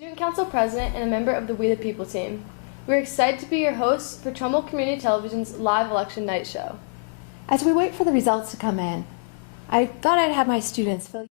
Student Council President and a member of the We the People team. We're excited to be your hosts for Trumbull Community Television's live election night show. As we wait for the results to come in, I thought I'd have my students fill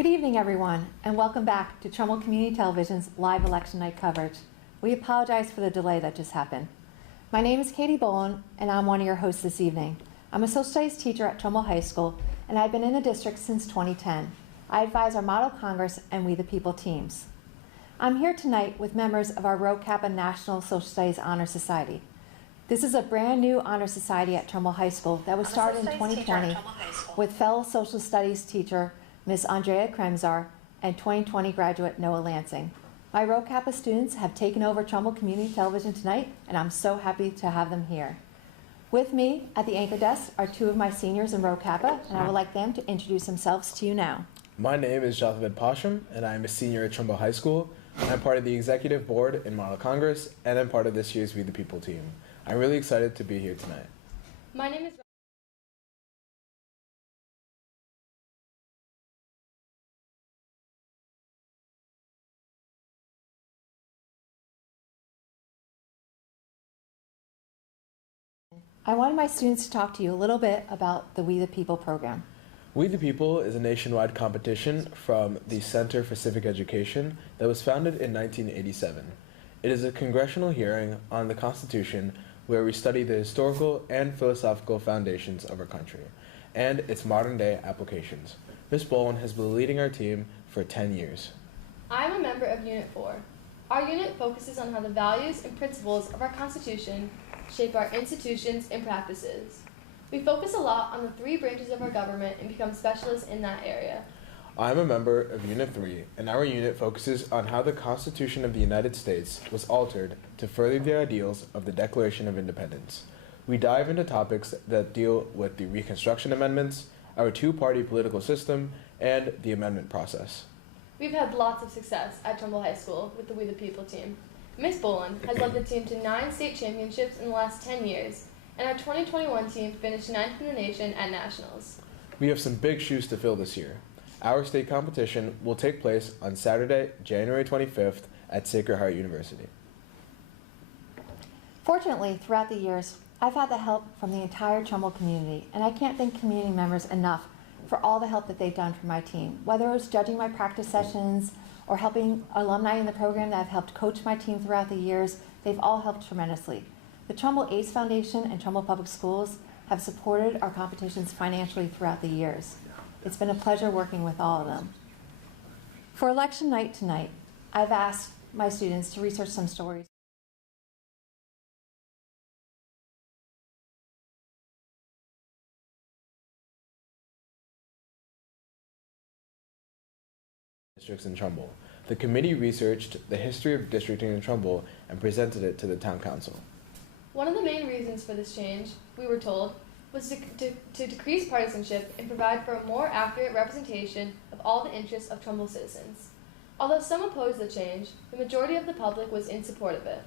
Good evening, everyone, and welcome back to Trumbull Community Television's live election night coverage. We apologize for the delay that just happened. My name is Katie Bowen, and I'm one of your hosts this evening. I'm a social studies teacher at Trumbull High School, and I've been in the district since 2010. I advise our Model Congress and We the People teams. I'm here tonight with members of our Rho Kappa National Social Studies Honor Society. This is a brand new honor society at Trumbull High School that was started in 2020 with fellow social studies teacher Ms. Andrea Kremzar and 2020 graduate Noah Lansing. My Rho Kappa students have taken over Trumbull Community Television tonight, and I'm so happy to have them here. With me at the anchor desk are two of my seniors in Rho Kappa, and I would like them to introduce themselves to you now. My name is Jathaved Pasham, and I'm a senior at Trumbull High School. I'm part of the executive board in Model Congress, and I'm part of this year's We the People team. I'm really excited to be here tonight. My name is I wanted my students to talk to you a little bit about the We the People program. We the People is a nationwide competition from the Center for Civic Education that was founded in 1987. It is a congressional hearing on the Constitution where we study the historical and philosophical foundations of our country and its modern-day applications. Ms. Bowen has been leading our team for 10 years. I'm a member of Unit 4. Our unit focuses on how the values and principles of our Constitution shape our institutions and practices. We focus a lot on the three branches of our government and become specialists in that area. I'm a member of Unit 3, and our unit focuses on how the Constitution of the United States was altered to further the ideals of the Declaration of Independence. We dive into topics that deal with the Reconstruction Amendments, our two-party political system, and the amendment process. We've had lots of success at Trumbull High School with the We the People team. Ms. Bowen has led the team to 9 state championships in the last 10 years, and our 2021 team finished 9th in the nation at Nationals. We have some big shoes to fill this year. Our state competition will take place on Saturday, January 25th at Sacred Heart University. Fortunately, throughout the years, I've had the help from the entire Trumbull community, and I can't thank community members enough for all the help that they've done for my team. Whether it was judging my practice sessions or helping alumni in the program that have helped coach my team throughout the years, they've all helped tremendously. The Trumbull ACE Foundation and Trumbull Public Schools have supported our competitions financially throughout the years. It's been a pleasure working with all of them. For election night tonight, I've asked my students to research some stories. Districts in Trumbull. The committee researched the history of districting in Trumbull and presented it to the town council. One of the main reasons for this change, we were told, was to decrease partisanship and provide for a more accurate representation of all the interests of Trumbull citizens. Although some opposed the change, the majority of the public was in support of it.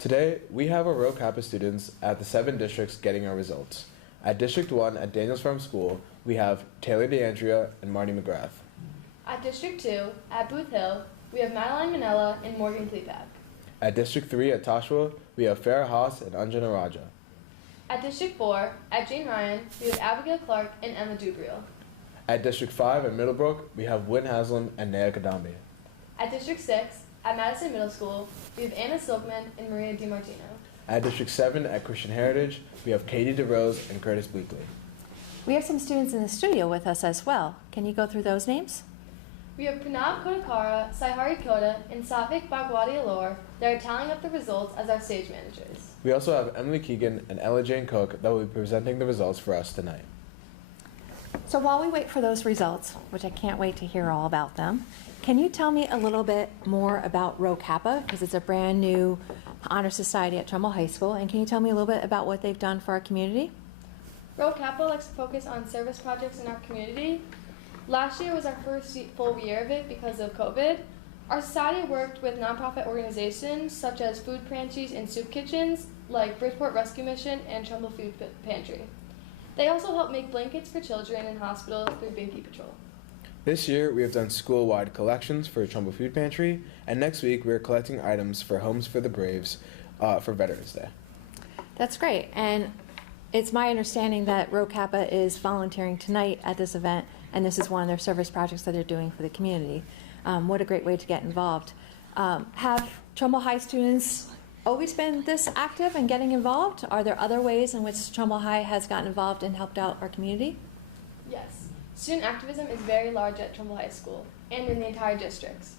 Today, we have our Rho Kappa students at the 7 districts getting our results. At District 1 at Daniels Farm School, we have Taylor DeAndrea and Marty McGrath. At District 2, at Booth Hill, we have Madeline Manella and Morgan Klepak. At District 3 at Toshua, we have Farah Haas and Anjana Raja. At District 4, at Jane Ryan, we have Abigail Clark and Emma Dubriel. At District 5 at Middlebrook, we have Wynn Haslam and Naya Kadambi. At District 6, at Madison Middle School, we have Anna Silkman and Maria DiMartino. At District 7 at Christian Heritage, we have Katie DeRose and Curtis Bleakley. We have some students in the studio with us as well. Can you go through those names? We have Pranav Kodakara, Saihari Koda, and Savik Bhagwati Alor that are tallying up the results as our stage managers. We also have Emily Keegan and Ella Jane Cook that will be presenting the results for us tonight. So while we wait for those results, which I can't wait to hear all about them, can you tell me a little bit more about Rho Kappa, because it's a brand new honor society at Trumbull High School, and can you tell me a little bit about what they've done for our community? Rho Kappa likes to focus on service projects in our community. Last year was our first full year of it because of COVID. Our society worked with nonprofit organizations such as food pantries and soup kitchens like Bridgeport Rescue Mission and Trumbull Food Pantry. They also help make blankets for children in hospitals through Binky Patrol. This year, we have done school-wide collections for Trumbull Food Pantry, and next week we are collecting items for Homes for the Braves for Veterans Day. That's great, and it's my understanding that Rho Kappa is volunteering tonight at this event and this is one of their service projects that they're doing for the community. What a great way to get involved. Have Trumbull High students always been this active and getting involved? Are there other ways in which Trumbull High has gotten involved and helped out our community? Yes. Student activism is very large at Trumbull High School and in the entire districts.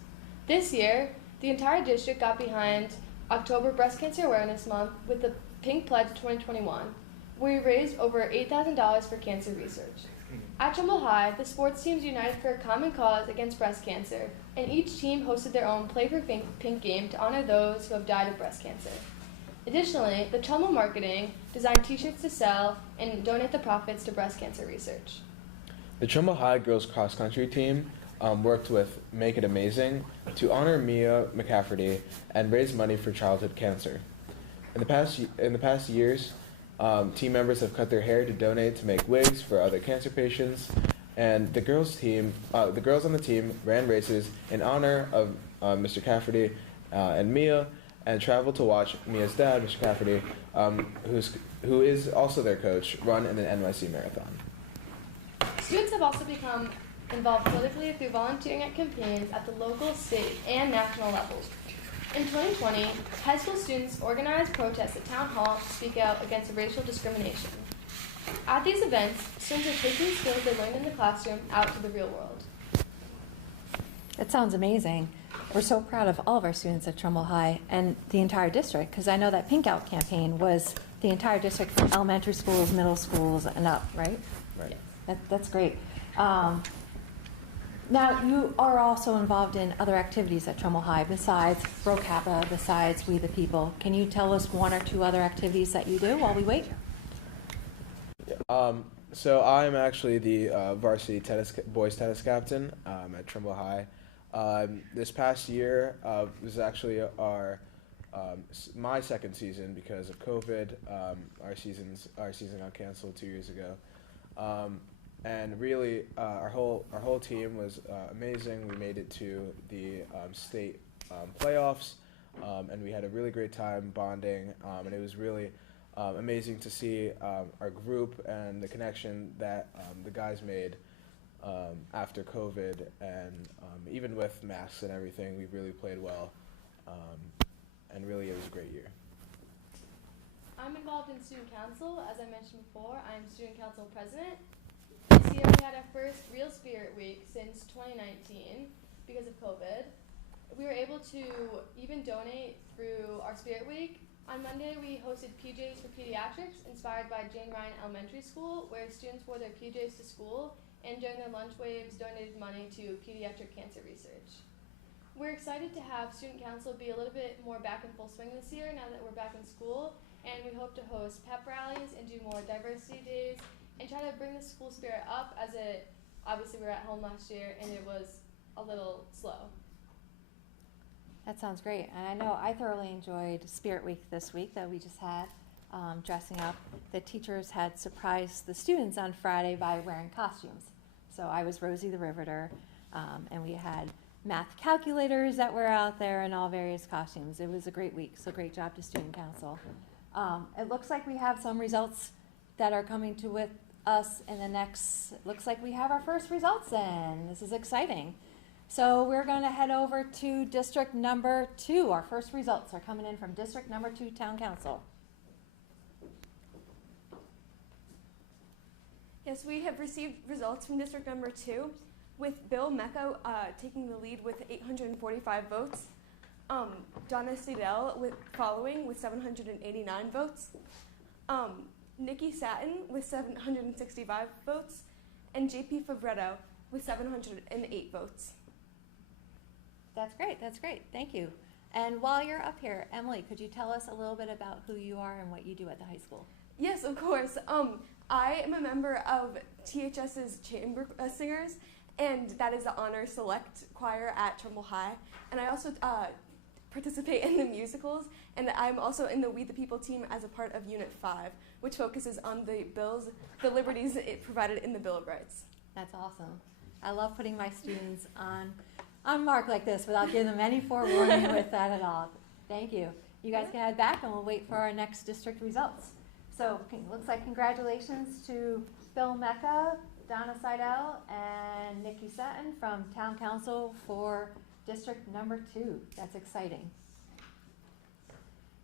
This year, the entire district got behind October Breast Cancer Awareness Month with the Pink Pledge 2021, where we raised over $8,000 for cancer research. At Trumbull High, the sports teams united for a common cause against breast cancer, and each team hosted their own Play for Pink game to honor those who have died of breast cancer. Additionally, the Trumbull Marketing designed t-shirts to sell and donate the profits to breast cancer research. The Trumbull High girls cross country team worked with Make It Amazing to honor Mia McCafferty and raise money for childhood cancer. In the past years, team members have cut their hair to donate to make wigs for other cancer patients, and the girls on the team ran races in honor of Mr. Cafferty and Mia, and traveled to watch Mia's dad, Mr. Cafferty, who is also their coach, run in an NYC marathon. Students have also become involved politically through volunteering at campaigns at the local, state, and national levels. In 2020, high school students organized protests at Town Hall to speak out against racial discrimination. At these events, students are taking skills they learned in the classroom out to the real world. That sounds amazing. We're so proud of all of our students at Trumbull High and the entire district, because I know that Pink Out campaign was the entire district from elementary schools, middle schools, and up, right? Right. That's great. Now, you are also involved in other activities at Trumbull High besides Rho Kappa, besides We the People. Can you tell us one or two other activities that you do while we wait? So I'm actually the varsity boys tennis captain at Trumbull High. This past year was actually my second season because of COVID. Our season got canceled 2 years ago. And really, our whole team was amazing. We made it to the state playoffs, and we had a really great time bonding. And it was really amazing to see our group and the connection that the guys made after COVID. And even with masks and everything, we really played well. And really, it was a great year. I'm involved in student council. As I mentioned before, I'm student council president. This year we had our first real Spirit Week since 2019 because of COVID. We were able to even donate through our Spirit Week. On Monday we hosted PJs for Pediatrics inspired by Jane Ryan Elementary School, where students wore their PJs to school and during their lunch waves donated money to pediatric cancer research. We're excited to have student council be a little bit more back in full swing this year now that we're back in school, and we hope to host pep rallies and do more diversity days and try to bring the school spirit up, as obviously we were at home last year and it was a little slow. That sounds great. And I know I thoroughly enjoyed Spirit Week this week that we just had, dressing up. The teachers had surprised the students on Friday by wearing costumes. So I was Rosie the Riveter, and we had math calculators that were out there in all various costumes. It was a great week, so great job to Student Council. It looks like we have some results that are coming to with us in the next, looks like we have our first results in. This is exciting. So we're going to head over to District Number 2. Our first results are coming in from District Number 2 Town Council. Yes, we have received results from District Number 2, with Bill Mecca taking the lead with 845 votes, Donna Seidel following with 789 votes, Nikki Satin with 765 votes, and JP Favretto with 708 votes. That's great. That's great. Thank you. And while you're up here, Emily, could you tell us a little bit about who you are and what you do at the high school? Yes, of course. I am a member of THS's Chamber Singers, and that is the Honor Select Choir at Trumbull High. And I also participate in the musicals, and I'm also in the We the People team as a part of Unit 5, which focuses on the liberties it provided in the Bill of Rights. That's awesome. I love putting my students on mark like this without giving them any forewarning with that at all. Thank you. You guys can head back and we'll wait for our next district results. So looks like congratulations to Bill Mecca, Donna Seidel and Nikki Sutton from Town Council for District Number 2. That's exciting.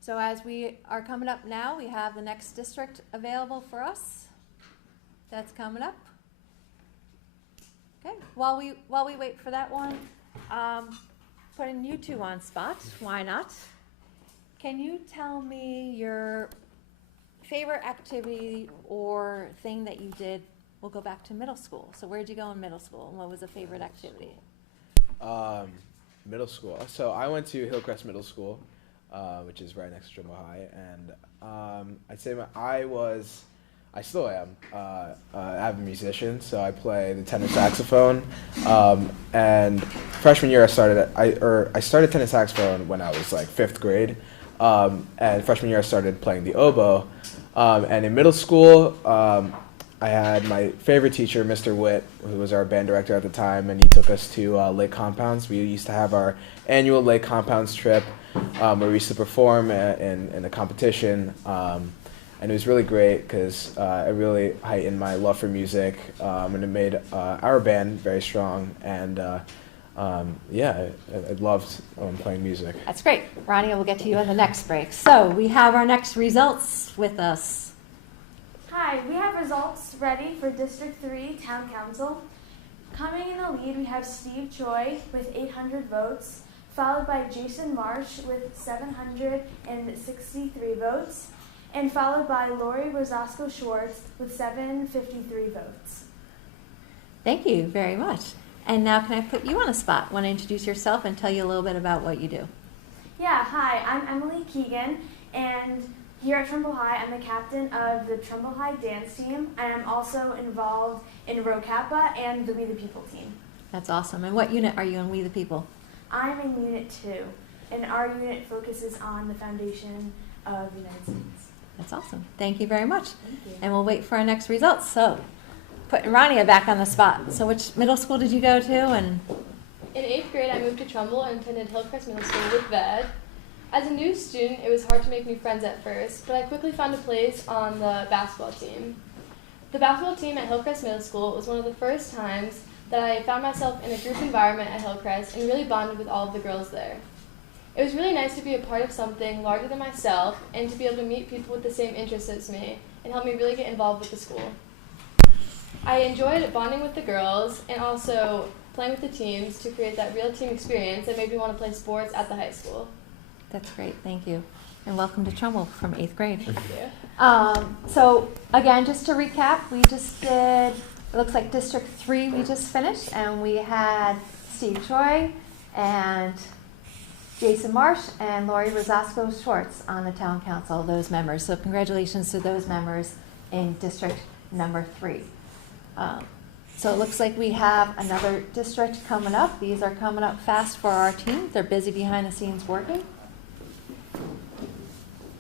So as we are coming up now, we have the next district available for us. That's coming up. Okay, while we wait for that one, putting you two on spot, why not? Can you tell me your favorite activity or thing that you did? We'll go back to middle school. So where'd you go in middle school, and what was a favorite activity? Middle school. So I went to Hillcrest Middle School, which is right next to Trimble High, and I'd say I still am, avid musician, so I play the tenor saxophone. And freshman year I started tenor saxophone when I was like 5th grade. And freshman year I started playing the oboe. And in middle school, I had my favorite teacher, Mr. Witt, who was our band director at the time, and he took us to Lake Compounds. We used to have our annual Lake Compounds trip, where we used to perform in a competition. And it was really great because it really heightened my love for music, and it made our band very strong. And I loved playing music. That's great. Ronnie, we'll get to you in the next break. So we have our next results with us. Hi, we have results ready for District 3 Town Council. Coming in the lead, we have Steve Choi with 800 votes, followed by Jason Marsh with 763 votes, and followed by Lori Rosasco Schwartz with 753 votes. Thank you very much. And now can I put you on a spot? Want to introduce yourself and tell you a little bit about what you do? Yeah, hi, I'm Emily Keegan, and here at Trimble High, I'm the captain of the Trimble High dance team, and I'm also involved in Rho Kappa and the We the People team. That's awesome. And what unit are you in We the People? I'm in Unit 2, and our unit focuses on the foundation of the United States. That's awesome. Thank you very much. Thank you. And we'll wait for our next results. So, putting Ronnie back on the spot. So which middle school did you go to? And In 8th grade, I moved to Trumbull and attended Hillcrest Middle School with Ved. As a new student, it was hard to make new friends at first, but I quickly found a place on the basketball team. The basketball team at Hillcrest Middle School was one of the first times that I found myself in a group environment at Hillcrest and really bonded with all of the girls there. It was really nice to be a part of something larger than myself and to be able to meet people with the same interests as me and help me really get involved with the school. I enjoyed bonding with the girls and also playing with the teams to create that real team experience that made me want to play sports at the high school. that's great. Thank you. And welcome to Trumbull from 8th grade. Thank you. So again, just to recap, we just did, it looks like District 3 we just finished, and we had Steve Choi and Jason Marsh and Lori Rosasco Schwartz on the town council, those members. So congratulations to those members in District number 3. So it looks like we have another district coming up. These are coming up fast for our team. They're busy behind the scenes working.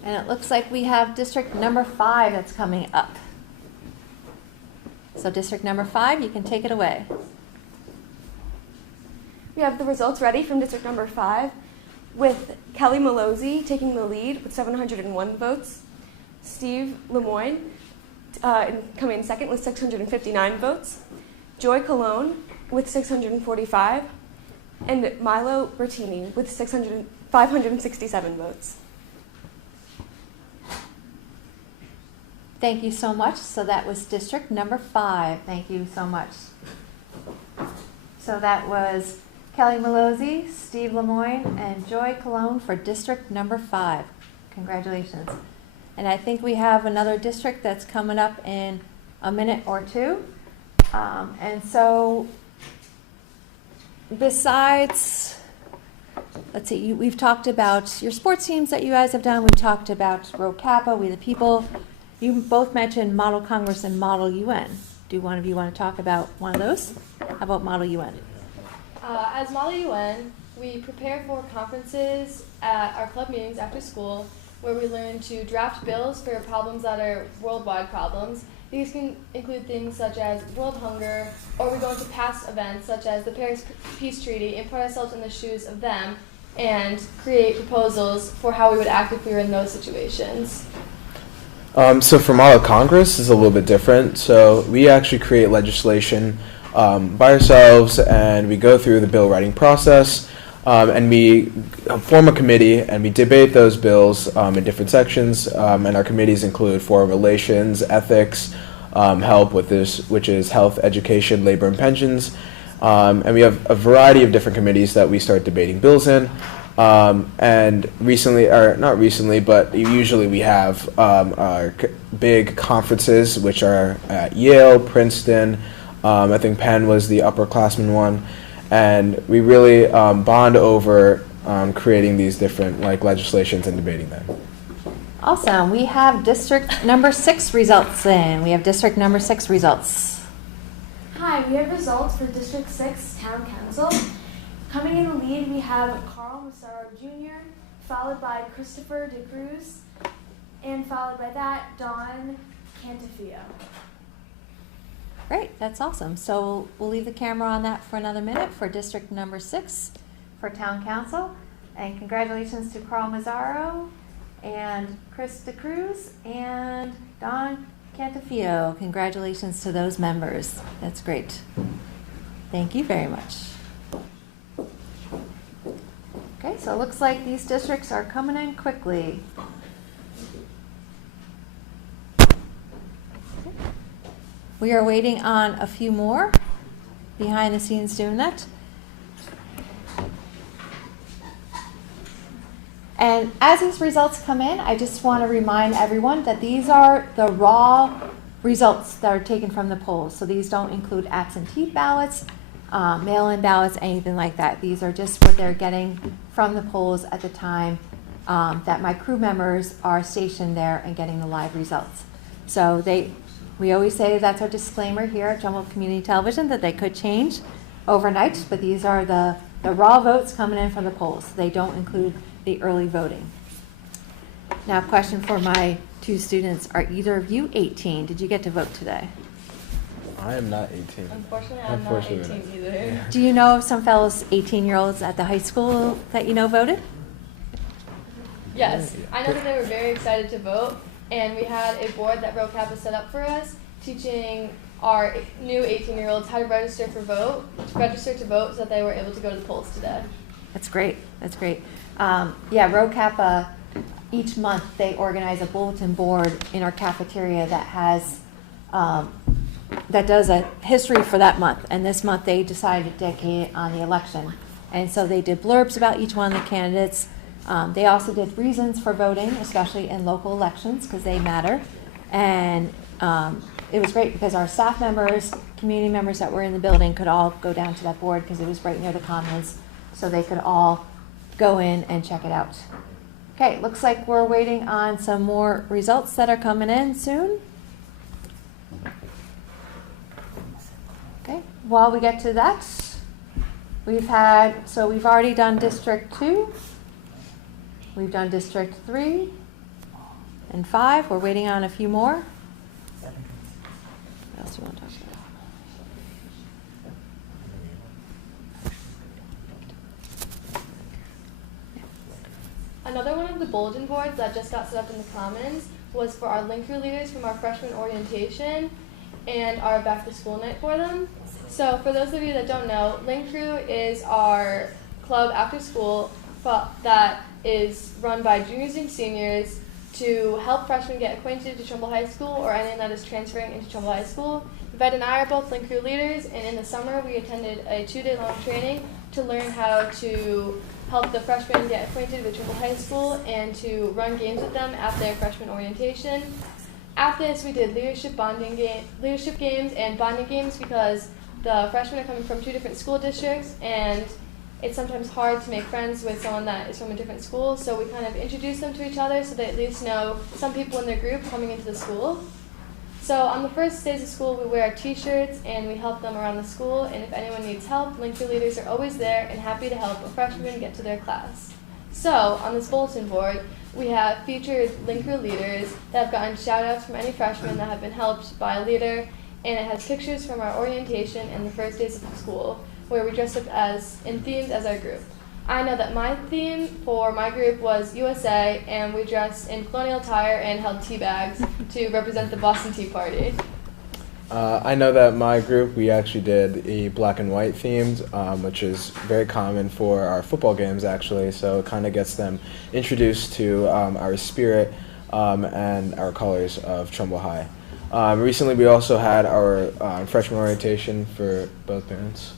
And it looks like we have District number 5 that's coming up. So District number 5, you can take it away. We have the results ready from District Number 5, with Kelly Malozzi taking the lead with 701 votes, Steve Lemoyne coming in second with 659 votes, Joy Cologne with 645, and Milo Bertini with 567 votes. Thank you so much. So that was District number 5. Thank you so much. So that was Kelly Malozzi, Steve Lemoyne, and Joy Cologne for District number 5. Congratulations. And I think we have another district that's coming up in a minute or two. And so besides, let's see, we've talked about your sports teams that you guys have done. We've talked about Rho Kappa, We the People. You both mentioned Model Congress and Model UN. Do one of you want to talk about one of those? How about Model UN? As Model UN, we prepare for conferences at our club meetings after school where we learn to draft bills for problems that are worldwide problems. These can include things such as world hunger, or we go into past events such as the Paris Peace Treaty and put ourselves in the shoes of them and create proposals for how we would act if we were in those situations. So for Model Congress is a little bit different. So we actually create legislation by ourselves, and we go through the bill writing process, and we form a committee, and we debate those bills in different sections. And our committees include foreign relations, ethics, help with this, which is health, education, labor, and pensions. And we have a variety of different committees that we start debating bills in. And recently, or not recently, but usually we have our big conferences, which are at Yale, Princeton. I think Penn was the upperclassman one, and we really bond over creating these different legislations and debating them. Awesome. We have district number 6 results in. We have district number 6 results. Hi, we have results for District 6 Town Council. Coming in the lead, we have Carl Massaro Jr., followed by Christopher DeCruz, and followed by that, Don Cantafio. Great, that's awesome. So we'll leave the camera on that for another minute for district number 6 for Town Council. And congratulations to Carl Mazzaro and Chris DeCruz and Don Cantafio. Congratulations to those members. That's great. Thank you very much. Okay, so it looks like these districts are coming in quickly. We are waiting on a few more behind the scenes doing that. And as these results come in, I just want to remind everyone that these are the raw results that are taken from the polls. So these don't include absentee ballots, mail-in ballots, anything like that. These are just what they're getting from the polls at the time that my crew members are stationed there and getting the live results. So we always say that's our disclaimer here at Trumbull Community Television, that they could change overnight, but these are the raw votes coming in from the polls. They don't include the early voting. Now, question for my 2 students. Are either of you 18? Did you get to vote today? I am not 18. Unfortunately, I'm not 18 either. Do you know of some fellows 18-year-olds at the high school that you know voted? Yes, I know that they were very excited to vote, and we had a board that Rho Kappa set up for us, teaching our new 18-year-olds how to register to vote so that they were able to go to the polls today. That's great. That's great. Yeah, Rho Kappa, each month they organize a bulletin board in our cafeteria that has that does a history for that month. And this month they decided to dedicate it on the election. And so they did blurbs about each one of the candidates. They also did reasons for voting, especially in local elections, because they matter. And it was great because our staff members, community members that were in the building could all go down to that board because it was right near the Commons, so they could all go in and check it out. Okay, looks like we're waiting on some more results that are coming in soon. Okay, while we get to that, we've already done District 2, we've done District 3 and 5. We're waiting on a few more. What else do you want to talk about? Another one of the bulletin boards that just got set up in the Commons was for our link crew leaders from our freshman orientation and our back to school night for them. So for those of you that don't know, link crew is our club after school that is run by juniors and seniors to help freshmen get acquainted to Trumbull High School or anyone that is transferring into Trumbull High School. Yvette and I are both link crew leaders, and in the summer we attended a 2-day-long training to learn how to help the freshmen get acquainted with Trumbull High School and to run games with them at their freshman orientation. After this, we did leadership games and bonding games because the freshmen are coming from 2 different school districts, and it's sometimes hard to make friends with someone that is from a different school, so we kind of introduce them to each other so they at least know some people in their group coming into the school. So on the first days of school, we wear our t-shirts and we help them around the school, and if anyone needs help, link crew leaders are always there and happy to help a freshman get to their class. So on this bulletin board, we have featured link crew leaders that have gotten shout-outs from any freshmen that have been helped by a leader, and it has pictures from our orientation and the first days of school, where we dressed up in themes as our group. I know that my theme for my group was USA, and we dressed in colonial attire and held tea bags to represent the Boston Tea Party? I know that my group, we actually did a black and white themed, which is very common for our football games actually, so it kind of gets them introduced to our spirit and our colors of Trumbull High. Recently we also had our freshman orientation for both parents.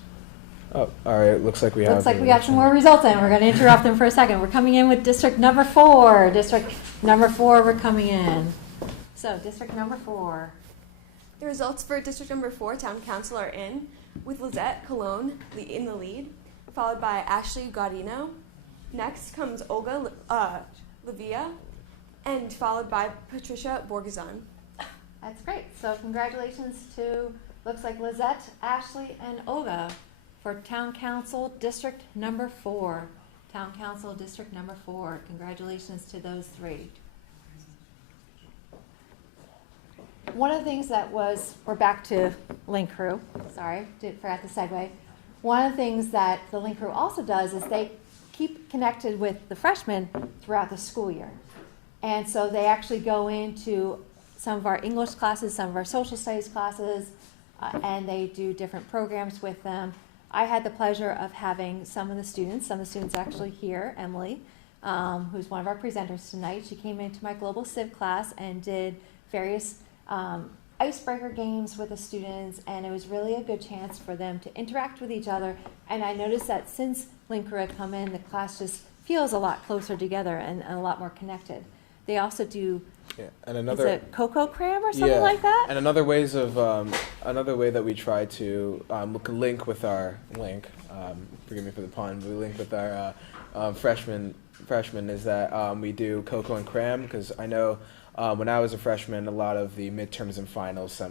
Oh, all right, looks like we have... Looks like we got some more results in. We're going to interrupt them for a second. We're coming in with district number 4. District number 4, we're coming in. So, district number 4. The results for district number 4, town council, are in, with Lizette Cologne in the lead, followed by Ashley Gaudino. Next comes Olga Livia, and followed by Patricia Borgazon. That's great. So congratulations to, looks like Lizette, Ashley, and Olga for Town Council District number 4. Town Council District number 4. Congratulations to those 3. One of the things that was, we're back to Link Crew, sorry, forgot to segue. One of the things that the Link Crew also does is they keep connected with the freshmen throughout the school year. And so they actually go into some of our English classes, some of our social studies classes, and they do different programs with them. I had the pleasure of having some of the students actually here, Emily, who's one of our presenters tonight. She came into my Global Civ class and did various icebreaker games with the students, and it was really a good chance for them to interact with each other. And I noticed that since Linker had come in, the class just feels a lot closer together and a lot more connected. They also do, and another, is it Cocoa Cram or something like that? And another way that we try to link with our forgive me for the pun, but we link with our freshmen is that we do Cocoa and Cram, because I know when I was a freshman, a lot of the midterms and finals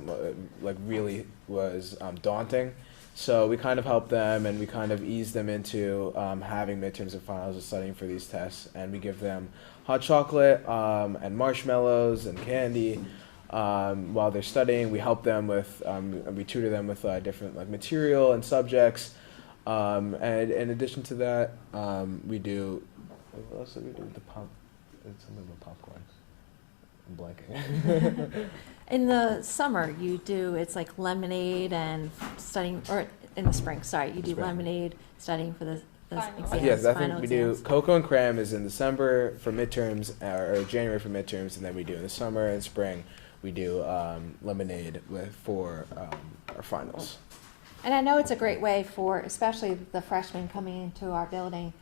really was daunting. So we kind of help them, and we kind of ease them into having midterms and finals and studying for these tests, and we give them hot chocolate and marshmallows and candy while they're studying. We help them with, we tutor them with different material and subjects. And in addition to that, we do, what else do we do with the pop? It's something with popcorn. I'm blanking. In the summer, you do, it's like lemonade and studying, or in the spring, sorry, you do lemonade, studying for the exams, yes, I final think we exams. do Cocoa and Cram is in December for midterms, or January for midterms, and then we do in the summer and spring, we do lemonade for our finals. And I know it's a great way for, especially the freshmen coming into our building,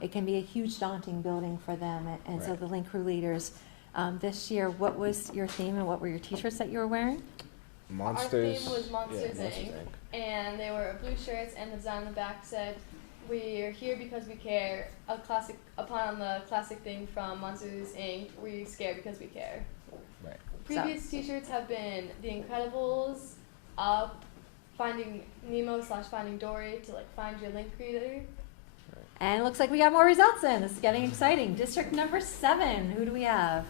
it can be a huge daunting building for them, and so Right. the Link Crew leaders, this year, what was your theme and what were your t-shirts that you were wearing? Monsters. Our theme was Monsters, Inc. And they were blue shirts, and the design on the back said, "We're here because we care." Upon the classic thing from Monsters, Inc. "We scare because we care." Right. Previous T-shirts have been The Incredibles, Up, Finding Nemo / Finding Dory to find your link creator. And it looks like we got more results in. This is getting exciting. District number 7, who do we have?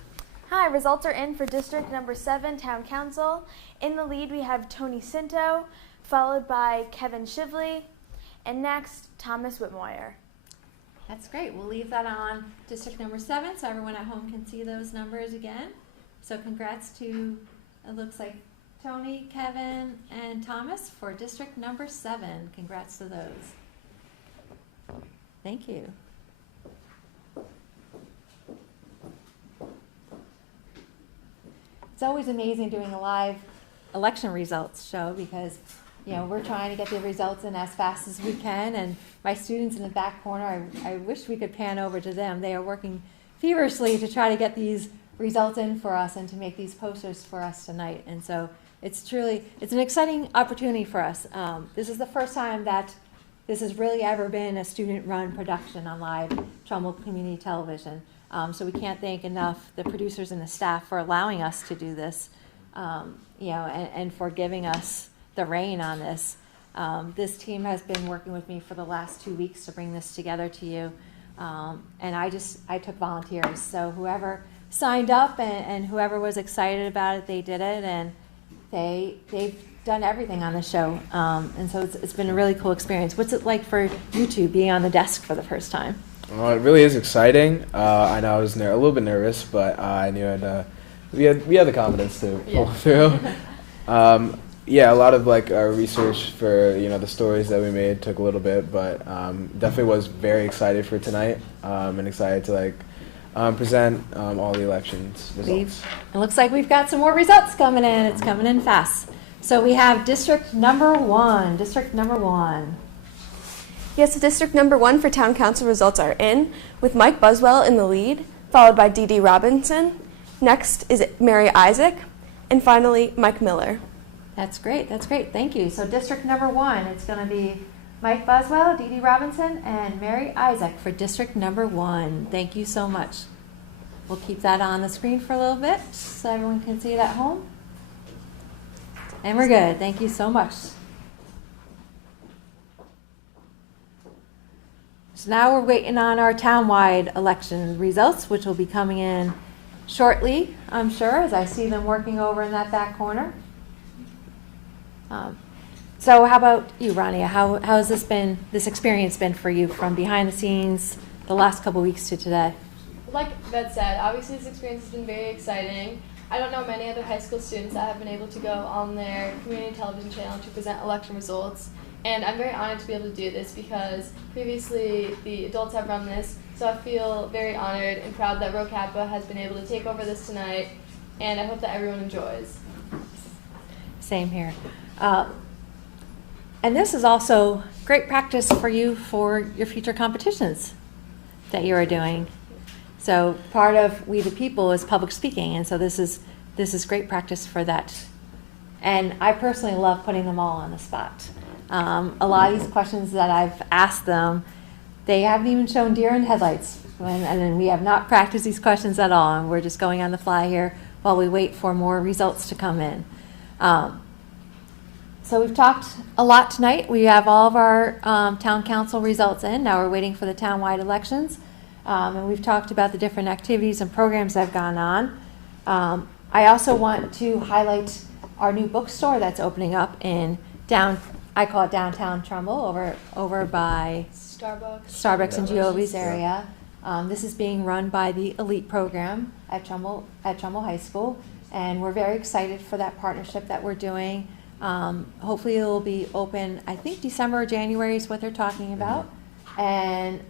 Hi, results are in for District number 7, Town Council. In the lead, we have Tony Cinto, followed by Kevin Shivley, and next, Thomas Whitmoyer. That's great. We'll leave that on district number 7 so everyone at home can see those numbers again. So congrats to, it looks like, Tony, Kevin, and Thomas for district number 7. Congrats to those. Thank you. It's always amazing doing a live election results show because, we're trying to get the results in as fast as we can, and my students in the back corner, I wish we could pan over to them. They are working feverishly to try to get these results in for us and to make these posters for us tonight. And so it's an exciting opportunity for us. This is the first time that this has really ever been a student-run production on live Trumbull Community Television. So we can't thank enough the producers and the staff for allowing us to do this, and for giving us the reign on this. This team has been working with me for the last 2 weeks to bring this together to you. And I took volunteers. So whoever signed up and whoever was excited about it, they did it, and they've done everything on the show. And so it's been a really cool experience. What's it like for you two being on the desk for the first time? Well, it really is exciting. I know I was a little bit nervous, but I knew I'd we had the confidence to pull Yeah. through. Yeah, a lot of like our research for the stories that we made took a little bit, but definitely was very excited for tonight and excited to present all the elections results. It looks like we've got some more results coming in. It's coming in fast. So we have district number 1. District number 1. Yes, so district number 1 for town council results are in, with Mike Buswell in the lead, followed by Dee Dee Robinson. Next is Mary Isaac, and finally Mike Miller. That's great. That's great. Thank you. So district number 1, it's going to be Mike Boswell, Dee Dee Robinson, and Mary Isaac for district number 1. Thank you so much. We'll keep that on the screen for a little bit so everyone can see it at home. And we're good. Thank you so much. So now we're waiting on our townwide election results, which will be coming in shortly, I'm sure, as I see them working over in that back corner. So how about you, Rania? How has this experience been for you from behind the scenes the last couple weeks to today? Like Beth said, obviously this experience has been very exciting. I don't know many other high school students that have been able to go on their community television channel to present election results. And I'm very honored to be able to do this because previously the adults have run this, so I feel very honored and proud that Rho Kappa has been able to take over this tonight, and I hope that everyone enjoys. Same here. And this is also great practice for you for your future competitions that you are doing. So part of We the People is public speaking, and so this is great practice for that. And I personally love putting them all on the spot. A lot of these questions that I've asked them, they haven't even shown deer in headlights, and then we have not practiced these questions at all, and we're just going on the fly here while we wait for more results to come in. So we've talked a lot tonight. We have all of our town council results in. Now we're waiting for the townwide elections. And we've talked about the different activities and programs that have gone on. I also want to highlight our new bookstore that's opening up in I call it downtown Trumbull, over by Starbucks and Giovanni's area. This is being run by the Elite program at Trumbull High School, and we're very excited for that partnership that we're doing. Hopefully it will be open, I think December or January is what they're talking about. And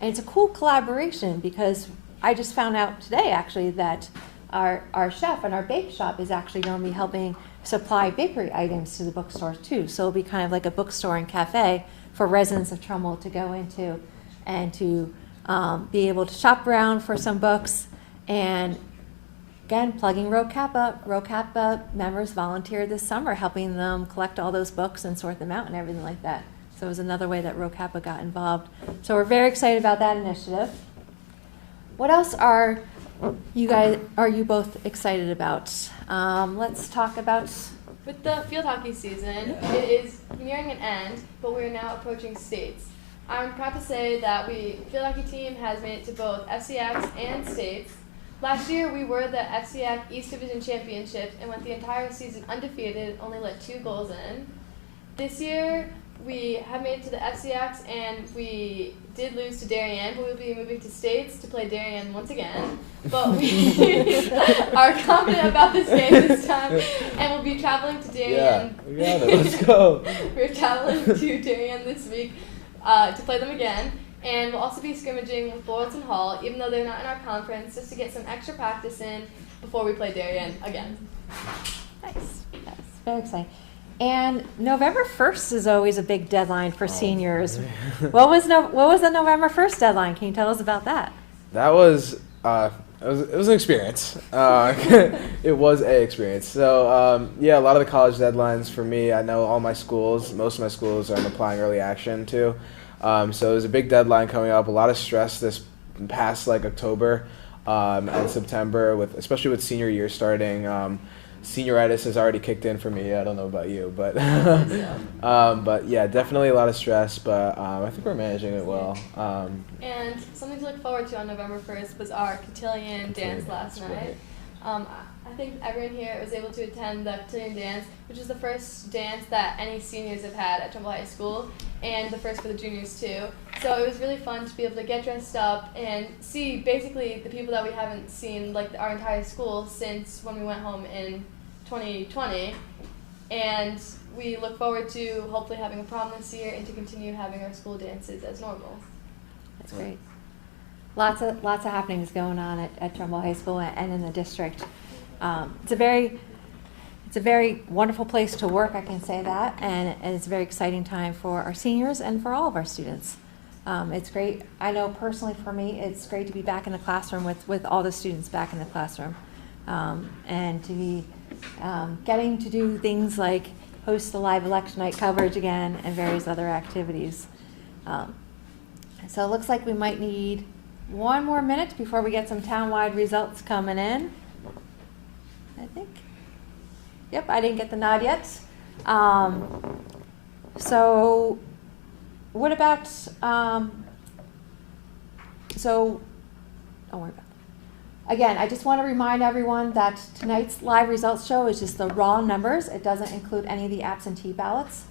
it's a cool collaboration because I just found out today actually that our chef and our bake shop is actually going to be helping supply bakery items to the bookstore too. So it'll be kind of like a bookstore and cafe for residents of Trumbull to go into and to be able to shop around for some books. And again, plugging Rho Kappa. Rho Kappa members volunteered this summer helping them collect all those books and sort them out and everything like that. So it was another way that Rho Kappa got involved. So we're very excited about that initiative. What else are you both excited about? Let's talk about... With the field hockey season, it is nearing an end, but we are now approaching states. I'm proud to say that the field hockey team has made it to both FCX and states. Last year, we were the FCX East Division Championships and went the entire season undefeated, only let 2 goals in. This year, we have made it to the FCX, and we did lose to Darien, but we'll be moving to states to play Darien once again. But we are confident about this game this time, and we'll be traveling to Darien. Yeah, we got it. Let's go. We're traveling to Darien this week to play them again. And we'll also be scrimmaging with Boylston Hall, even though they're not in our conference, just to get some extra practice in before we play Darien again. Nice. That's very exciting. And November 1st is always a big deadline for seniors. What was the November 1st deadline? Can you tell us about that? That was it was an experience. It was an experience. So yeah, a lot of the college deadlines for me, I know most of my schools I'm applying early action to. So there's a big deadline coming up. A lot of stress this past October and September, especially with senior year starting. Senioritis has already kicked in for me. I don't know about you, but but yeah, definitely a lot of stress. But I think we're managing it well. And something to look forward to on November 1st was our cotillion dance last night. I think everyone here was able to attend the cotillion dance, which is the first dance that any seniors have had at Trumbull High School, and the first for the juniors too. So it was really fun to be able to get dressed up and see basically the people that we haven't seen like our entire school since when we went home in 2020. And we look forward to hopefully having a prom this year and to continue having our school dances as normal. That's great. Lots of happenings going on at Trumbull High School and in the district. It's a very wonderful place to work, I can say that, and it's a very exciting time for our seniors and for all of our students. It's great. I know personally for me, it's great to be back in the classroom with all the students back in the classroom, and to be getting to do things like host the live election night coverage again and various other activities. So it looks like we might need one more minute before we get some townwide results coming in. I think. Yep, I didn't get the nod yet. So what about, don't worry about it. Again, I just want to remind everyone that tonight's live results show is just the raw numbers. It doesn't include any of the absentee ballots.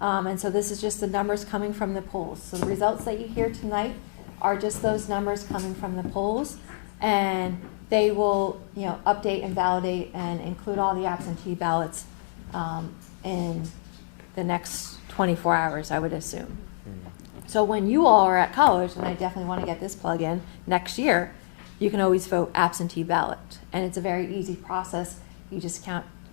And so this is just the numbers coming from the polls. So the results that you hear tonight are just those numbers coming from the polls. And they will, update and validate and include all the absentee ballots in the next 24 hours, I would assume. So when you all are at college, and I definitely want to get this plug in, next year, you can always vote absentee ballot. And it's a very easy process. You just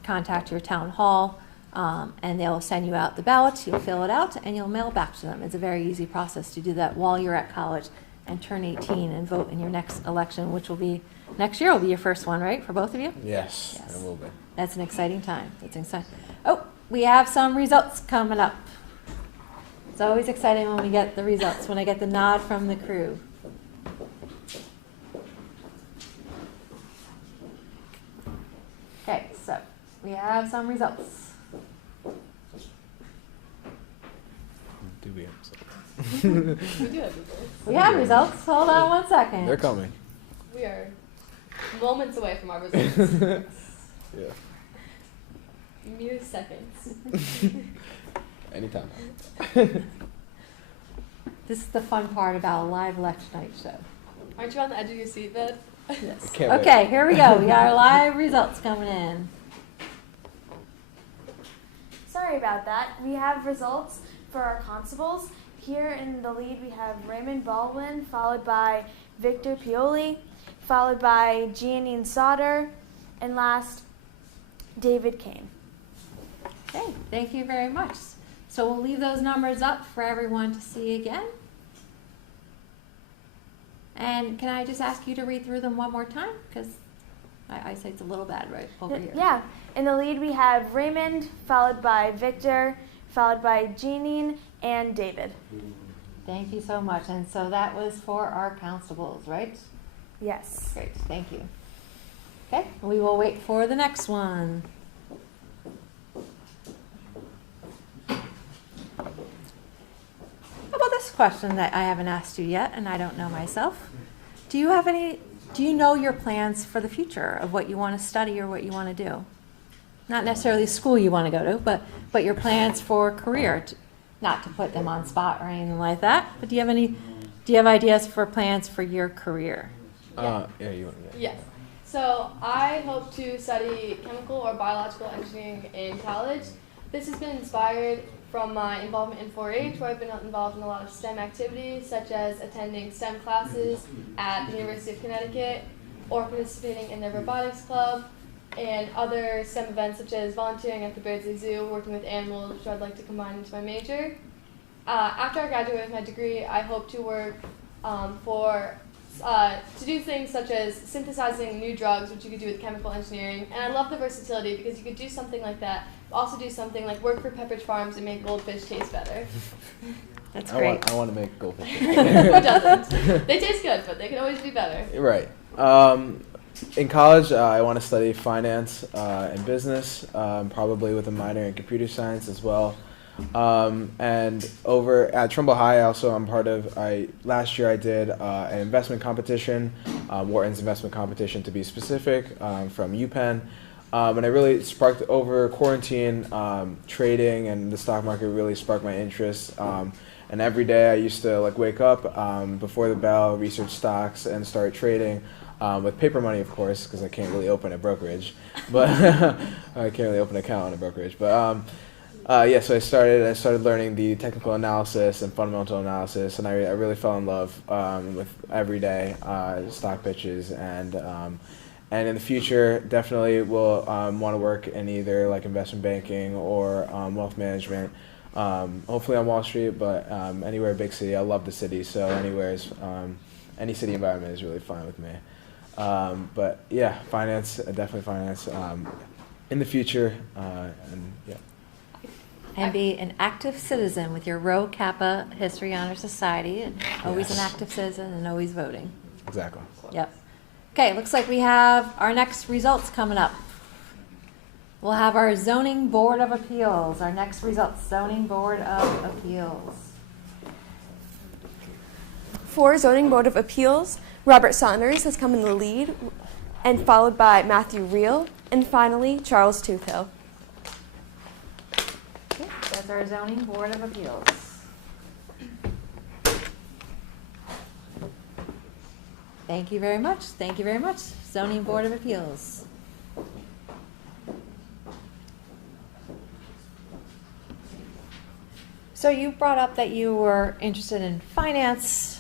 contact your town hall, and they'll send you out the ballots, you'll fill it out, and you'll mail back to them. It's a very easy process to do that while you're at college and turn 18 and vote in your next election, which will be next year will be your first one, right, for both of you? Yes, it will be. That's an exciting time. It's exciting. Oh, we have some results coming up. It's always exciting when we get the results, when I get the nod from the crew. Okay, so we have some results. Do we have some? We do have results. We have results. Hold on one second. They're coming. We are moments away from our results. Yeah. Mere seconds. Anytime. This is the fun part about a live election night show. Aren't you on the edge of your seat, bed? Yes. Can't wait. Okay, here we go. We got our live results coming in. Sorry about that. We have results for our constables. Here in the lead we have Raymond Baldwin, followed by Victor Pioli, followed by Giannine Sauter, and last, David Kane. Okay, thank you very much. So we'll leave those numbers up for everyone to see again. And can I just ask you to read through them one more time? Because my eyesight's a little bad right over here. Yeah. In the lead we have Raymond, followed by Victor, followed by Giannine, and David. Thank you so much. And so that was for our constables, right? Yes. Great, thank you. Okay, we will wait for the next one. How about this question that I haven't asked you yet, and I don't know myself? Do you know your plans for the future of what you want to study or what you want to do? Not necessarily the school you want to go to, but your plans for career. Not to put them on spot or anything like that, but do you have ideas for plans for your career? Yeah, you want to. Yes. So I hope to study chemical or biological engineering in college. This has been inspired from my involvement in 4-H, where I've been involved in a lot of STEM activities, such as attending STEM classes at the University of Connecticut, or participating in the robotics club, and other STEM events such as volunteering at the Beardsley Zoo, working with animals, which I'd like to combine into my major. After I graduate with my degree, I hope to work to do things such as synthesizing new drugs, which you could do with chemical engineering. And I love the versatility because you could do something like that, but also do something like work for Pepperidge Farms and make goldfish taste better. That's great. I want to make goldfish. Who doesn't? They taste good, but they can always be better. Right. In college, I want to study finance and business, probably with a minor in computer science as well. And over at Trumbull High, also I'm part of. Last year I did an investment competition, Wharton's investment competition to be specific, from UPenn. And I really sparked over quarantine, trading and the stock market really sparked my interest. And every day I used to wake up before the bell, research stocks, and start trading with paper money, of course, because I can't really open a brokerage. But I can't really open an account on a brokerage. But yeah, so I started learning the technical analysis and fundamental analysis, and I really fell in love with everyday stock pitches, and in the future definitely will want to work in either investment banking or wealth management. Hopefully on Wall Street, but anywhere big city. I love the city, so any city environment is really fine with me. But yeah, finance, definitely finance in the future, and yeah. And be an active citizen with your Rho Kappa History Honor Society, and always an active citizen and always voting. Exactly. Yep. Okay, looks like we have our next results coming up. We'll have our Zoning Board of Appeals. Our next results, Zoning Board of Appeals. For Zoning Board of Appeals, Robert Saunders has come in the lead, and followed by Matthew Reel, and finally Charles Toothill. Okay, that's our Zoning Board of Appeals. Thank you very much. Thank you very much, Zoning Board of Appeals. So you brought up that you were interested in finance,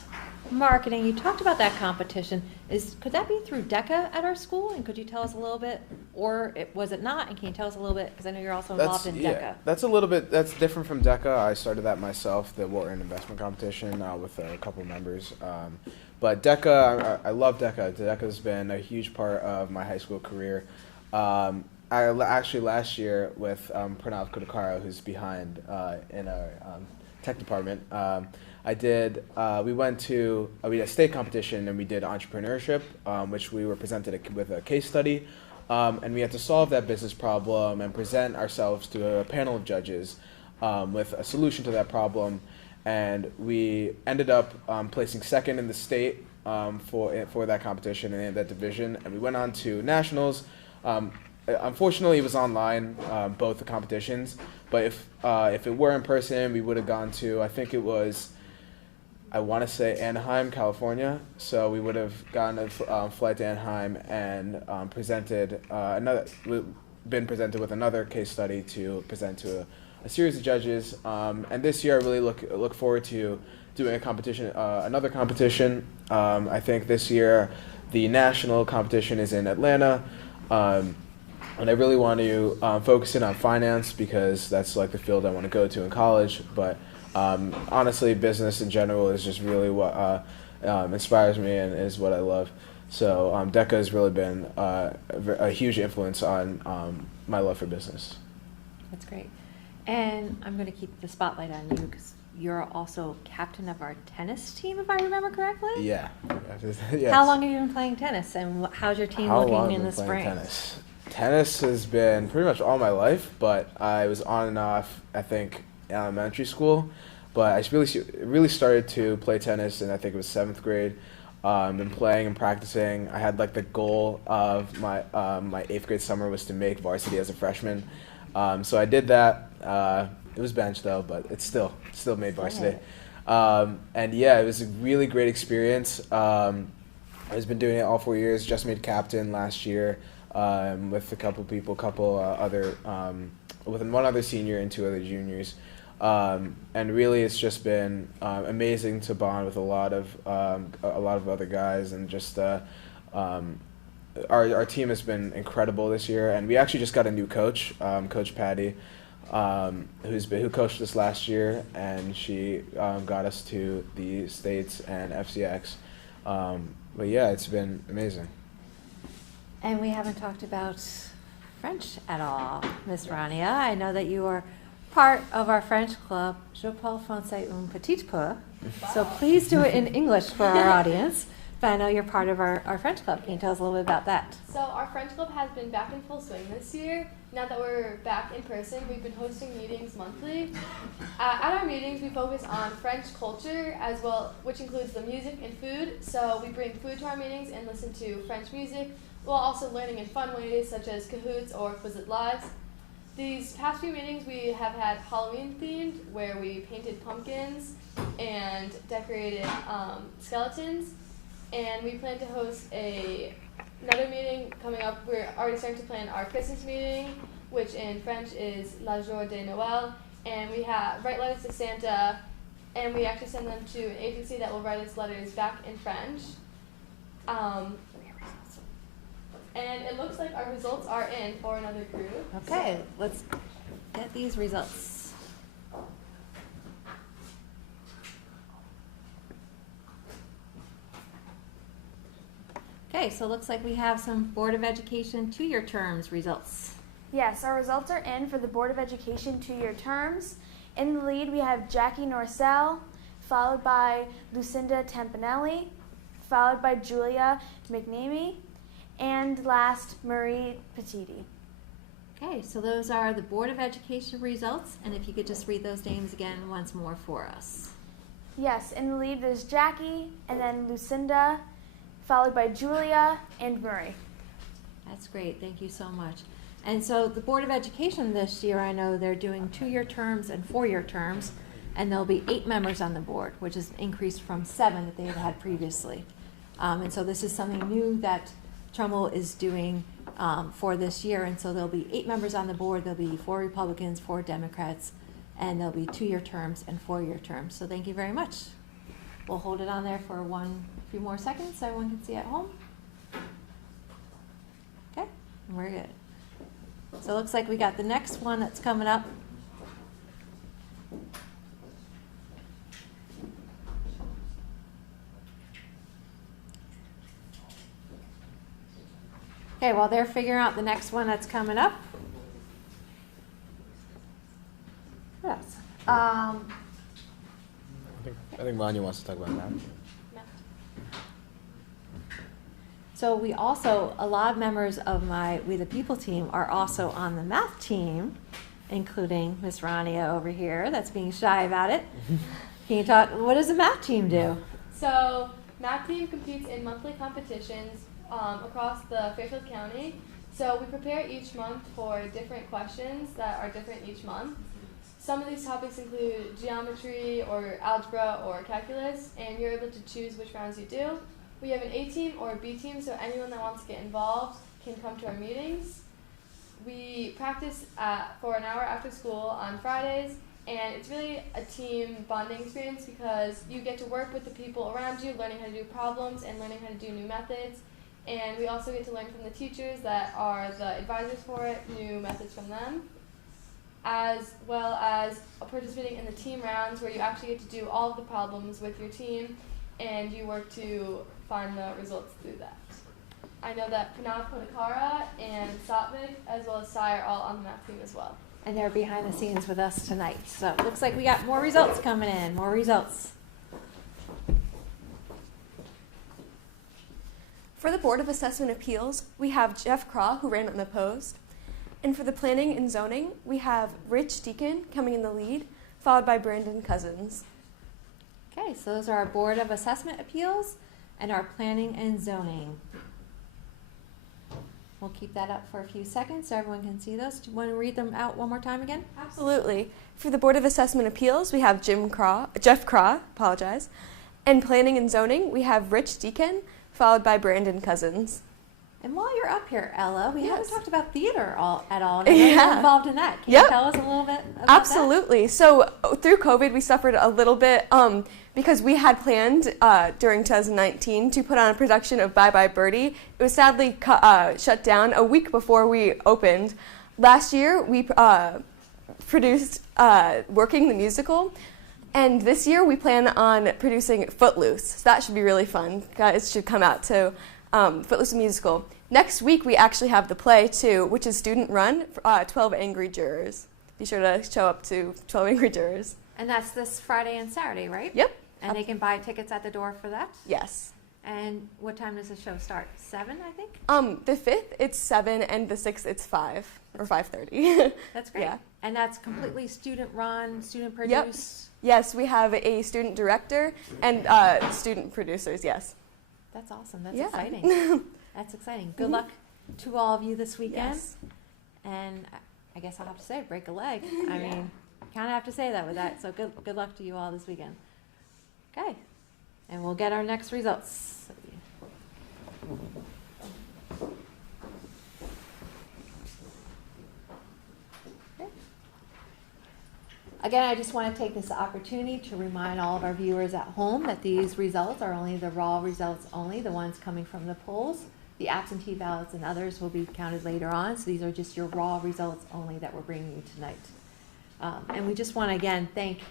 marketing. You talked about that competition. Could that be through DECA at our school? And could you tell us a little bit, or was it not? And can you tell us a little bit, because I know you're also involved in DECA. That's different from DECA. I started that myself, the Wharton investment competition, with a couple members. But DECA, I love DECA. DECA's been a huge part of my high school career. Actually last year with Pranav Kudakara, who's behind in our tech department, we went to we had a state competition, and we did entrepreneurship, which we were presented with a case study, and we had to solve that business problem and present ourselves to a panel of judges with a solution to that problem. And we ended up placing second in the state for that competition and in that division, and we went on to nationals. Unfortunately, it was online, both the competitions. But if it were in person, we would have gone to, I think it was, I want to say Anaheim, California. So we would have gotten a flight to Anaheim and been presented with another case study to present to a series of judges. And this year, I really look forward to doing a competition, another competition. I think this year, the national competition is in Atlanta. And I really want to focus in on finance, because that's the field I want to go to in college. But honestly, business in general is just really what inspires me and is what I love. So DECA has really been a huge influence on my love for business. That's great. And I'm going to keep the spotlight on you, because you're also captain of our tennis team, if I remember correctly? Yeah. Yes. How long have you been playing tennis, and how's your team looking in the spring? Tennis has been pretty much all my life, but I was on and off, I think, in elementary school. But I really started to play tennis in, I think it was 7th grade. Been playing and practicing. I had the goal of my 8th grade summer was to make varsity as a freshman. So I did that. It was bench though, but it's still made varsity. And yeah, it was a really great experience. I've been doing it all 4 years. Just made captain last year. With a couple people, with one other senior and 2 other juniors, and really it's just been amazing to bond with a lot of other guys, and just our team has been incredible this year, and we actually just got a new coach, Coach Patty, who coached us last year, and she got us to the States and FCX. But yeah, it's been amazing. And we haven't talked about French at all, Miss Rania. I know that you are part of our French club. Je parle français un petit peu. So please do it in English for our audience. But I know you're part of our French club. Can you tell us a little bit about that? So our French club has been back in full swing this year. Now that we're back in person, we've been hosting meetings monthly. At our meetings, we focus on French culture as well, which includes the music and food. So we bring food to our meetings and listen to French music, while also learning in fun ways such as Cahoots or Quizlet Lives. These past few meetings, we have had Halloween themed, where we painted pumpkins and decorated skeletons. And we plan to host another meeting coming up. We're already starting to plan our Christmas meeting, which in French is La Jour de Noël. And we write letters to Santa, and we actually send them to an agency that will write us letters back in French. And it looks like our results are in for another group. Okay, let's get these results. Okay, so it looks like we have some Board of Education 2-year terms results. Yes, our results are in for the Board of Education 2-year terms. In the lead, we have Jackie Norcell, followed by Lucinda Tampanelli, followed by Julia McNamee, and last, Marie Petiti. Okay, so those are the Board of Education results, and if you could just read those names again once more for us. Yes, in the lead, there's Jackie, and then Lucinda, followed by Julia and Marie. That's great. Thank you so much. And so the Board of Education this year, I know they're doing 2-year terms and 4-year terms, and there'll be 8 members on the board, which is increased from 7 that they had previously. And so this is something new that Trumbull is doing for this year, and so there'll be 8 members on the board. There'll be 4 Republicans, 4 Democrats, and there'll be 2-year terms and 4-year terms. So thank you very much. We'll hold it on there for a few more seconds so everyone can see at home. Okay, we're good. So it looks like we got the next one that's coming up. Okay, while they're figuring out the next one that's coming up. What else? I think Rania wants to talk about that. So we also, a lot of members of my We the People team are also on the math team, including Miss Rania over here that's being shy about it. Can you talk, what does the math team do? So math team competes in monthly competitions across the Fairfield County. So we prepare each month for different questions that are different each month. Some of these topics include geometry or algebra or calculus, and you're able to choose which rounds you do. We have an A team or a B team, so anyone that wants to get involved can come to our meetings. We practice for an hour after school on Fridays, and it's really a team bonding experience because you get to work with the people around you, learning how to do problems and learning how to do new methods. And we also get to learn from the teachers that are the advisors for it, new methods from them, as well as participating in the team rounds where you actually get to do all of the problems with your team and you work to find the results through that. I know that Pranav Kodakara and Satvik as well as Sai are all on the math team as well. And they're behind the scenes with us tonight. So it looks like we got more results coming in, more results. For the Board of Assessment Appeals, we have Jeff Craw, who ran unopposed. And for the Planning and Zoning, we have Rich Deacon coming in the lead, followed by Brandon Cousins. Okay, so those are our Board of Assessment Appeals and our Planning and Zoning. We'll keep that up for a few seconds so everyone can see those. Do you want to read them out one more time again? Absolutely. For the Board of Assessment Appeals, we have Jeff Craw, and Planning and Zoning, we have Rich Deacon, followed by Brandon Cousins. And while you're up here, Ella, we haven't Yes. talked about theater at all. And I know you're involved in that. Can Yep. you tell us a little bit about Absolutely. So through COVID, we suffered a little bit because we had planned during 2019 to put on a production of Bye Bye Birdie. It was sadly shut down a week before we opened. Last year, we produced Working the Musical. And this year, we plan on producing Footloose. So that should be really fun. Guys should come out to Footloose the Musical. Next week, we actually have the play, too, which is student run, 12 Angry Jurors. Be sure to show up to 12 Angry Jurors. And that's this Friday and Saturday, right? Yep. And they can buy tickets at the door for that? Yes. And what time does the show start? 7, I think? The 5th, it's 7, and the 6th, it's 5 or 5:30. That's great. Yeah. And that's completely student-run, student-produced? Yes, we have a student director and student producers, yes. That's awesome. That's Yeah. exciting. That's exciting. Good luck to all of you this weekend. Yes. And I guess I'll have to say, break a leg. I mean, kind of have to say that with that. So good luck to you all this weekend. Okay. And we'll get our next results. Okay. Again, I just want to take this opportunity to remind all of our viewers at home that these results are only the raw results only, the ones coming from the polls. The absentee ballots and others will be counted later on, so these are just your raw results only that we're bringing you tonight. And we just want to again thank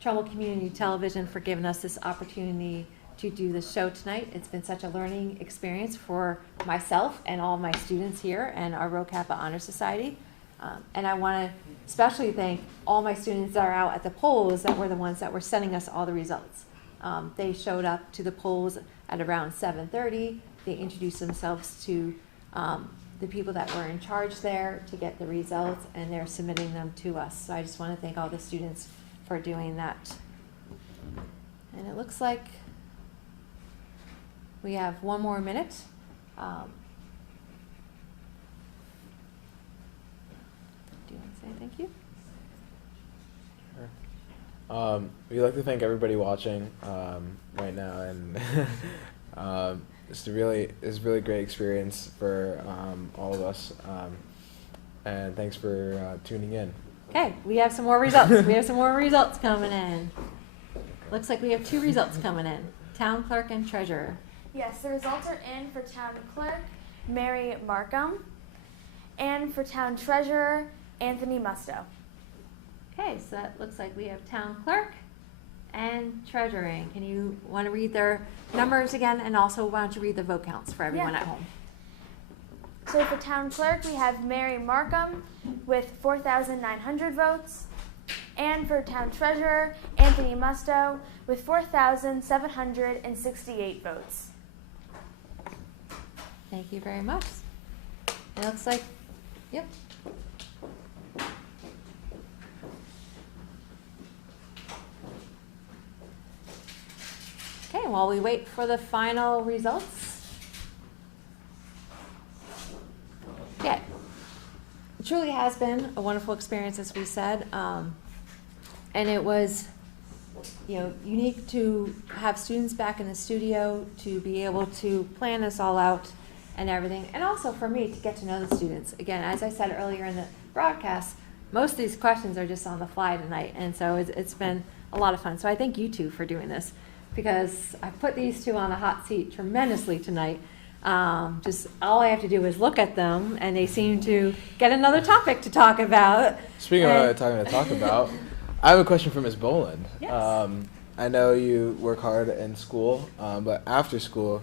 Trumbull Community Television for giving us this opportunity to do the show tonight. It's been such a learning experience for myself and all my students here and our Rho Kappa Honor Society. And I want to especially thank all my students that are out at the polls that were the ones that were sending us all the results. They showed up to the polls at around 7:30. They introduced themselves to the people that were in charge there to get the results, and they're submitting them to us. So I just want to thank all the students for doing that. And it looks like we have one more minute. Do you want to say thank you? Sure. We'd like to thank everybody watching right now, and it's a really great experience for all of us, and thanks for tuning in. Okay, we have some more results. We have some more results coming in. Looks like we have 2 results coming in, town clerk and treasurer. Yes, the results are in for town clerk, Mary Markham, and for town treasurer, Anthony Musto. Okay, so that looks like we have town clerk and treasurer. Can you want to read their numbers again, and also why don't you read the vote counts for everyone Yeah. at home? So for town clerk, we have Mary Markham with 4,900 votes. And for town treasurer, Anthony Musto with 4,768 votes. Thank you very much. It looks like, yep. Okay, while we wait for the final results. Yeah, it truly has been a wonderful experience, as we said. And it was, unique to have students back in the studio, to be able to plan this all out and everything. And also for me to get to know the students. Again, as I said earlier in the broadcast, most of these questions are just on the fly tonight. And so it's been a lot of fun. So I thank you two for doing this, because I put these 2 on the hot seat tremendously tonight. Just all I have to do is look at them, and they seem to get another topic to talk about. Speaking of talking to talk about, I have a question for Ms. Boland. Yes. I know you work hard in school, but after school,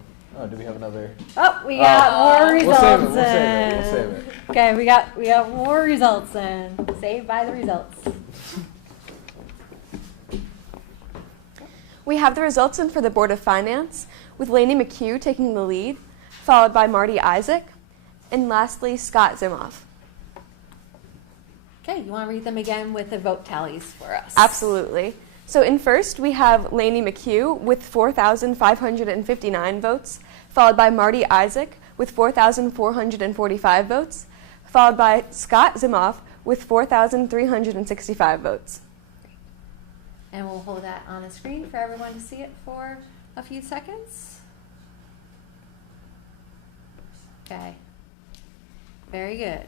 do we have another? Oh, we got more results We'll save it. Okay, we got more results in. Saved by the results. We have the results in for the Board of Finance, with Lainey McHugh taking the lead, followed by Marty Isaac, and lastly, Scott Zimoff. Okay, you want to read them again with the vote tallies for us? Absolutely. So in first, we have Lainey McHugh with 4,559 votes, followed by Marty Isaac with 4,445 votes, followed by Scott Zimoff with 4,365 votes. And we'll hold that on the screen for everyone to see it for a few seconds. Okay. Very good.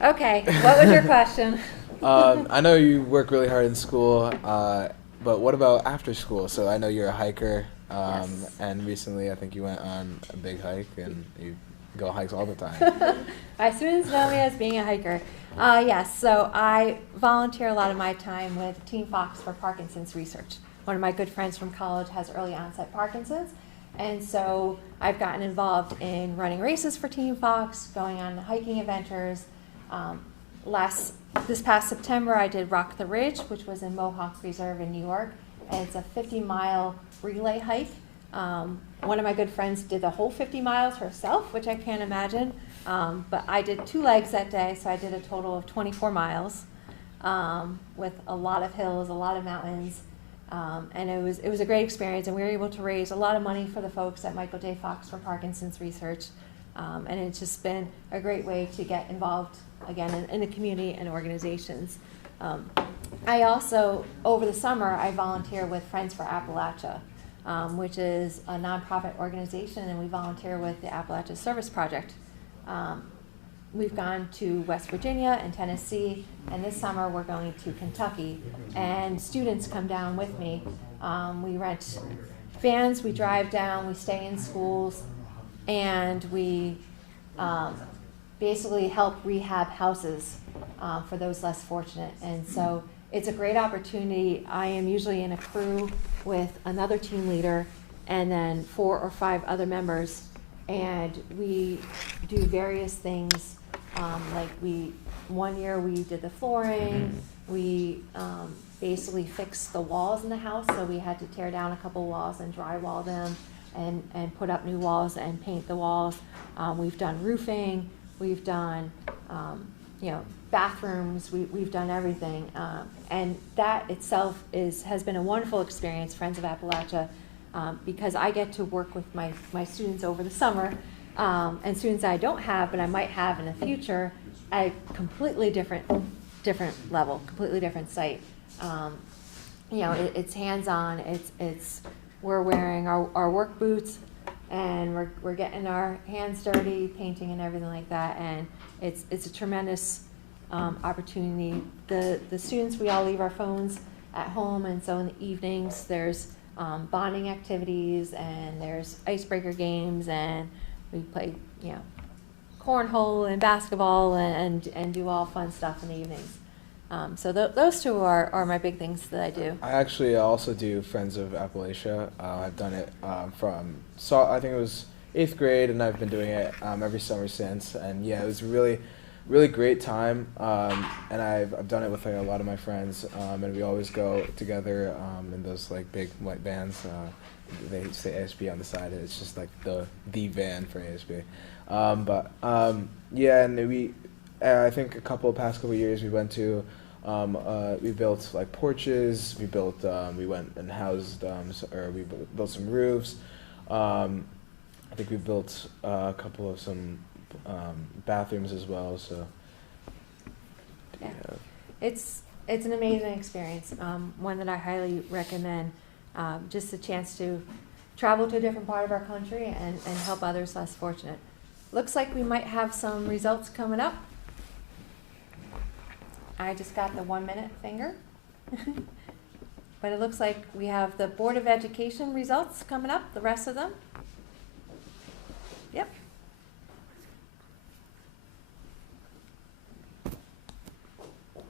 Okay, what was your question? I know you work really hard in school, but what about after school? So I know you're a hiker, Yes. and recently I think you went on a big hike, and you go hikes all the time. My students know me as being a hiker. Yes, so I volunteer a lot of my time with Team Fox for Parkinson's research. One of my good friends from college has early onset Parkinson's, and so I've gotten involved in running races for Team Fox, going on hiking adventures. This past September, I did Rock the Ridge, which was in Mohawk Reserve in New York, and it's a 50-mile relay hike One of my good friends did the whole 50 miles herself, which I can't imagine. But I did 2 legs that day, so I did a total of 24 miles with a lot of hills, a lot of mountains. And it was a great experience, and we were able to raise a lot of money for the folks at Michael J. Fox for Parkinson's research. And it's just been a great way to get involved, again, in the community and organizations. I also, over the summer, I volunteer with Friends for Appalachia, which is a nonprofit organization, and we volunteer with the Appalachia Service Project. We've gone to West Virginia and Tennessee, and this summer we're going to Kentucky, and students come down with me. We rent vans, we drive down, we stay in schools, and we basically help rehab houses for those less fortunate. And so it's a great opportunity. I am usually in a crew with another team leader and then 4 or 5 other members, and we do various things. Like one year we did the flooring, we basically fixed the walls in the house, so we had to tear down a couple walls and drywall them and put up new walls and paint the walls. We've done roofing, we've done bathrooms, we've done everything. And that itself has been a wonderful experience, Friends of Appalachia, because I get to work with my students over the summer, and students I don't have, but I might have in the future, at a completely different level, completely different site. It's hands-on. We're wearing our work boots, and we're getting our hands dirty, painting and everything like that. And it's a tremendous opportunity. The students, we all leave our phones at home, and so in the evenings there's bonding activities, and there's icebreaker games, and we play cornhole and basketball and do all fun stuff in the evenings. So those 2 are my big things that I do. I actually also do Friends of Appalachia. I've done it from, I think it was 8th grade, and I've been doing it every summer since. And yeah, it was really great time. And I've done it with a lot of my friends, and we always go together in those big white vans. They say ASB on the side, and it's just like the van for ASB. Yeah, and I think past couple of years we went to, we built porches, we went and housed, we built some roofs. I think we built a couple of some bathrooms as well. So yeah. It's an amazing experience, one that I highly recommend. Just a chance to travel to a different part of our country and help others less fortunate. Looks like we might have some results coming up. I just got the 1-minute finger. But it looks like we have the Board of Education results coming up, the rest of them. Yep.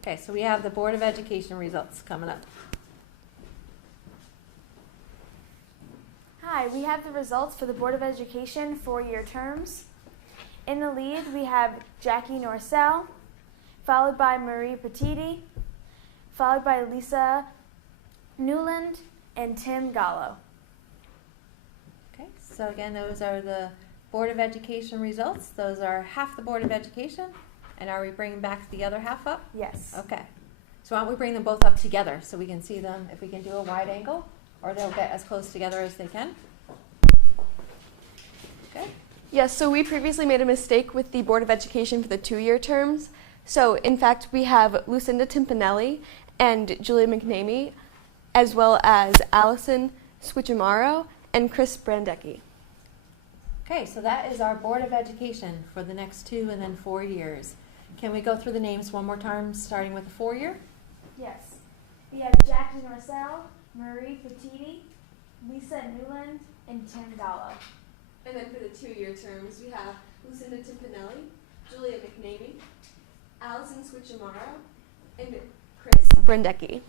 Okay, so we have the Board of Education results coming up. Hi, we have the results for the Board of Education 4-year terms. In the lead, we have Jackie Norcell, followed by Marie Petiti, followed by Lisa Newland, and Tim Gallo. Okay, so again, those are the Board of Education results. Those are half the Board of Education. And are we bringing back the other half up? Yes. Okay. So why don't we bring them both up together so we can see them, if we can do a wide angle, or they'll get as close together as they can. Okay. Yes, so we previously made a mistake with the Board of Education for the 2-year terms. So in fact, we have Lucinda Timpanelli and Julia McNamee, as well as Allison Switchamaro and Chris Brandecki. Okay, so that is our Board of Education for the next 2 and then 4 years. Can we go through the names one more time, starting with the 4-year? Yes. We have Jackie Norcell, Marie Petiti, Lisa Newland, and Tim Gallo. And then for the 2-year terms, we have Lucinda Timpanelli, Julia McNamee, Allison Switchamaro, and Chris Brandecki.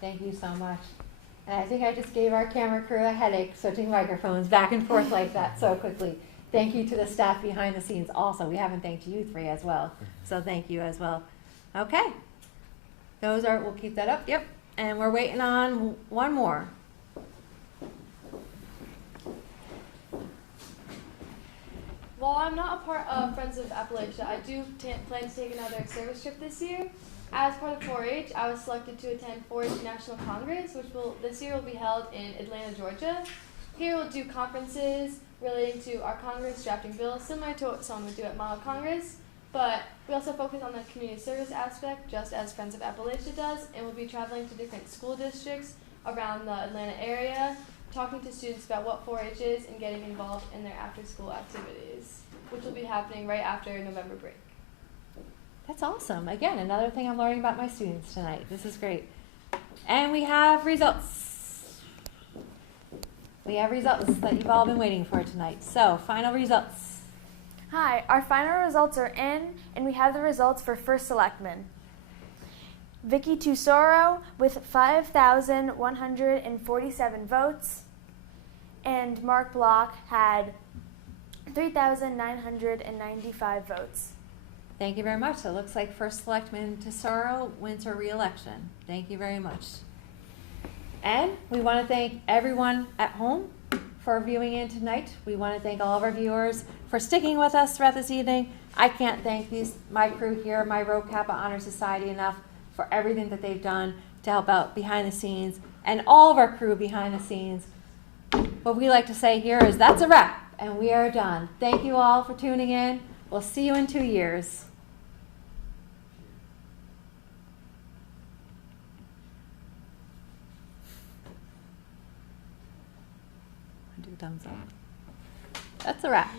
Thank you so much. And I think I just gave our camera crew a headache switching microphones back and forth like that so quickly. Thank you to the staff behind the scenes also. We haven't thanked you 3 as well. So thank you as well. Okay. We'll keep that up. Yep. And we're waiting on one more. While I'm not a part of Friends of Appalachia, I do plan to take another service trip this year. As part of 4-H, I was selected to attend 4-H National Congress, which this year will be held in Atlanta, Georgia. Here we'll do conferences relating to our Congress, drafting bills, similar to what someone would do at Model Congress. But we also focus on the community service aspect, just as Friends of Appalachia does, and we'll be traveling to different school districts around the Atlanta area, talking to students about what 4-H is and getting involved in their after-school activities, which will be happening right after November break. That's awesome. Again, another thing I'm learning about my students tonight. This is great. And we have results. We have results that you've all been waiting for tonight. So, final results. Hi, our final results are in, and we have the results for First Selectman. Vicky Tusoro with 5,147 votes, and Mark Block had 3,995 votes. Thank you very much. So it looks like First Selectman Tesoro wins her re-election. Thank you very much. And we want to thank everyone at home for viewing in tonight. We want to thank all of our viewers for sticking with us throughout this evening. I can't thank my crew here, my Rho Kappa Honor Society, enough for everything that they've done to help out behind the scenes, and all of our crew behind the scenes. What we like to say here is that's a wrap, and we are done. Thank you all for tuning in. We'll see you in 2 years. Do a thumbs up. That's a wrap.